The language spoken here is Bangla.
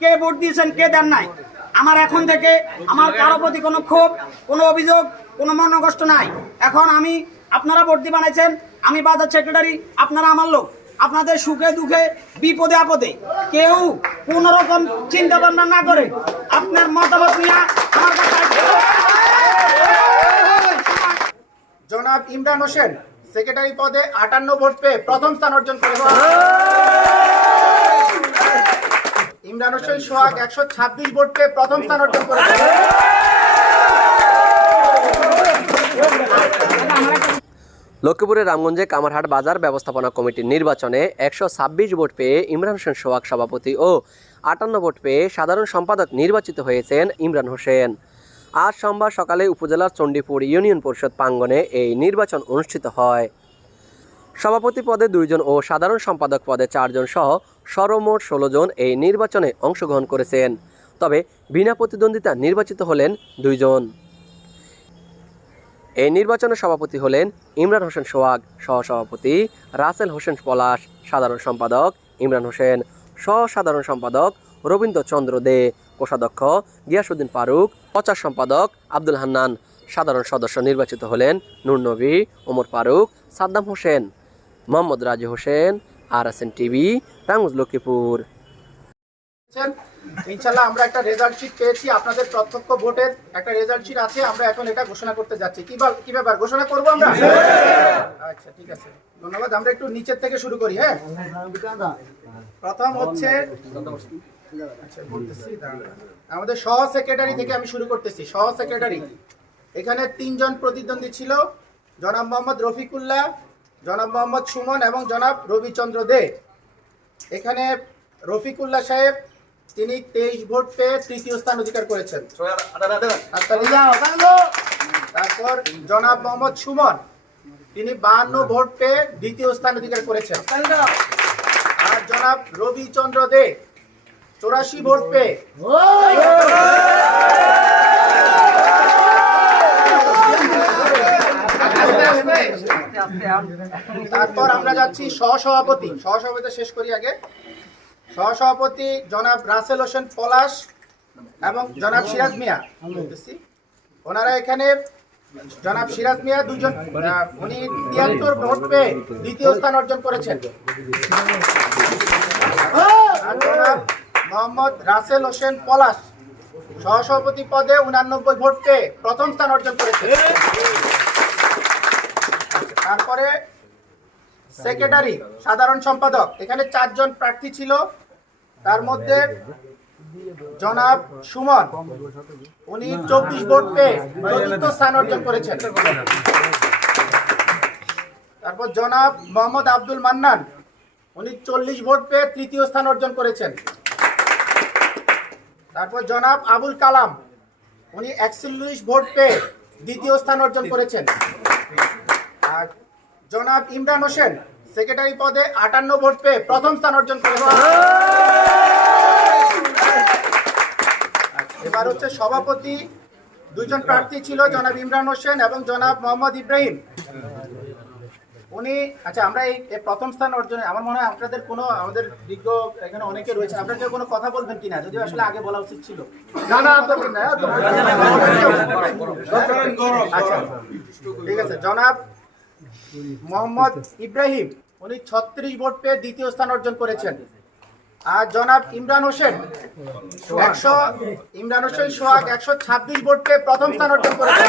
কে ভোট দিয়েছেন, কে দেন নাই? আমার এখন থেকে আমার কারও প্রতি কোনো ক্ষোভ, কোনো অভিযোগ, কোনো মনোকষ্ট নাই। এখন আমি, আপনারা ভর্তি বানাইছেন, আমি বাজার সেক্রেটারি আপনারা আমার লোক। আপনাদের সুখে দুঃখে, বিপদে আপদে কেউ কোনো রকম চিন্তা ভাবনা না করে আপনার মতামত নিয়ে জনাব ইমরান হোসেন সেক্রেটারি পদে আটান্ন ভোট পেয়ে প্রথম স্থান অর্জন করেছেন। ইমরান সোহাগ একশো ছাব্বিশ ভোট পেয়ে প্রথম স্থান অর্জন করেছেন লক্ষ্মীপুরের রামগঞ্জে কামারহাট বাজার ব্যবস্থাপনা কমিটির নির্বাচনে একশো ছাব্বিশ ভোট পেয়ে ইমরান হোসেন সোহাগ সভাপতি ও আটান্ন ভোট পেয়ে সাধারণ সম্পাদক নির্বাচিত হয়েছেন ইমরান হোসেন। আজ সোমবার সকালে উপজেলার চণ্ডীপুর ইউনিয়ন পরিষদ প্রাঙ্গণে এই নির্বাচন অনুষ্ঠিত হয়। সভাপতি পদে দুইজন ও সাধারণ সম্পাদক পদে চারজন সহ সর্বমোট ষোলো জন এই নির্বাচনে অংশগ্রহণ করেছেন। তবে বিনা প্রতিদ্বন্দ্বিতা নির্বাচিত হলেন দুইজন। এই নির্বাচনে সভাপতি হলেন ইমরান হোসেন সোহাগ, সহসভাপতি রাসেল হোসেন পলাশ, সাধারণ সম্পাদক ইমরান হোসেন সহ সাধারণ সম্পাদক রবীন্দ্র চন্দ্র দে, কোষাধ্যক্ষ গিয়াসুদ্দিন ফারুক, প্রচার সম্পাদক আব্দুল হান্নান, সাধারণ সদস্য নির্বাচিত হলেন Nurnabi, Omar Faruk, Saddam Hossain. Mohammad Raju Hossain R S N TV, রাঙ্গুজ, Lakshmipur. ইনশাল্লাহ আমরা একটা রেজাল্ট শিট পেয়েছি, আপনাদের প্রত্যক্ষ ভোটের একটা রেজাল্ট শিট আছে, আমরা এখন এটা ঘোষণা করতে যাচ্ছি। কি কি ব্যাপার, ঘোষণা করব আমরা? আচ্ছা ঠিক আছে। ধন্যবাদ, আমরা একটু নিচের থেকে শুরু করি হ্যাঁ? প্রথম হচ্ছে আচ্ছা। আমাদের সহ সেক্রেটারি থেকে আমি শুরু করতেছি, সহ সেক্রেটারি এখানে তিনজন প্রতিদ্বন্দ্বী ছিল, জনাব মোহাম্মদ রফিকুল্লাহ জনাব মোহাম্মদ সুমন এবং জনাব রবিচন্দ্র দে। এখানে রফিকুল্লাহ সাহেব, তিনি তেইশ ভোট পেয়ে তৃতীয় স্থান অধিকার করেছেন। তারপর জনাব মোহাম্মদ সুমন, তিনি বাহান্ন ভোট পেয়ে দ্বিতীয় স্থান অধিকার করেছেন। আর জনাব রবিচন্দ্র দে, চৌরাশি ভোট পেয়ে। তারপর আমরা যাচ্ছি সহসভাপতি। সহসভাপতি শেষ করি আগে। সহসভাপতি জনাব রাসেল হোসেন পলাশ এবং জনাব সিরাজ মিয়া। ওনারা এখানে জনাব সিরাজ মিয়া দুজন উনি তিয়াত্তর ভোট পেয়ে দ্বিতীয় স্থান অর্জন করেছেন। মোহাম্মদ রাসেল হোসেন পলাশ সহসভাপতি পদে উনানব্বই ভোট পেয়ে প্রথম স্থান অর্জন করেছেন। তারপরে সেক্রেটারি সাধারণ সম্পাদক। এখানে চারজন প্রার্থী ছিল। তার মধ্যে জনাব সুমন, উনি চব্বিশ ভোট পেয়ে চতুর্থ স্থান অর্জন করেছেন। তারপর জনাব মোহাম্মদ আব্দুল মান্নান, উনি চল্লিশ ভোট পেয়ে তৃতীয় স্থান অর্জন করেছেন। তারপর জনাব আবুল কালাম, উনি একচল্লিশ ভোট পেয়ে দ্বিতীয় স্থান অর্জন করেছেন। জনাব ইমরান হোসেন সেক্রেটারি পদে আটান্ন ভোট পেয়ে প্রথম স্থান অর্জন করেছেন। এবার হচ্ছে সভাপতি দুজন প্রার্থী ছিল জনাব ইমরান হোসেন এবং জনাব মোহাম্মদ ইব্রাহিম। উনি আচ্ছা আমরা এই প্রথম স্থান অর্জনে আমার মনে হয় আপনাদের কোনো আমাদের বিজ্ঞ এখানে অনেকে রয়েছে আপনারা কেউ কোনো কথা বলবেন কিনা? যদিও আসলে আগে বলা উচিত ছিল। না না আচ্ছা ঠিক আছে জনাব মোহাম্মদ ইব্রাহিম, উনি ছত্রিশ ভোট পেয়ে দ্বিতীয় স্থান অর্জন করেছেন। আর জনাব ইমরান হোসেন, একশো, ইমরান হোসেন সোহাগ একশো ছাব্বিশ ভোট পেয়ে প্রথম স্থান অর্জন করেছেন।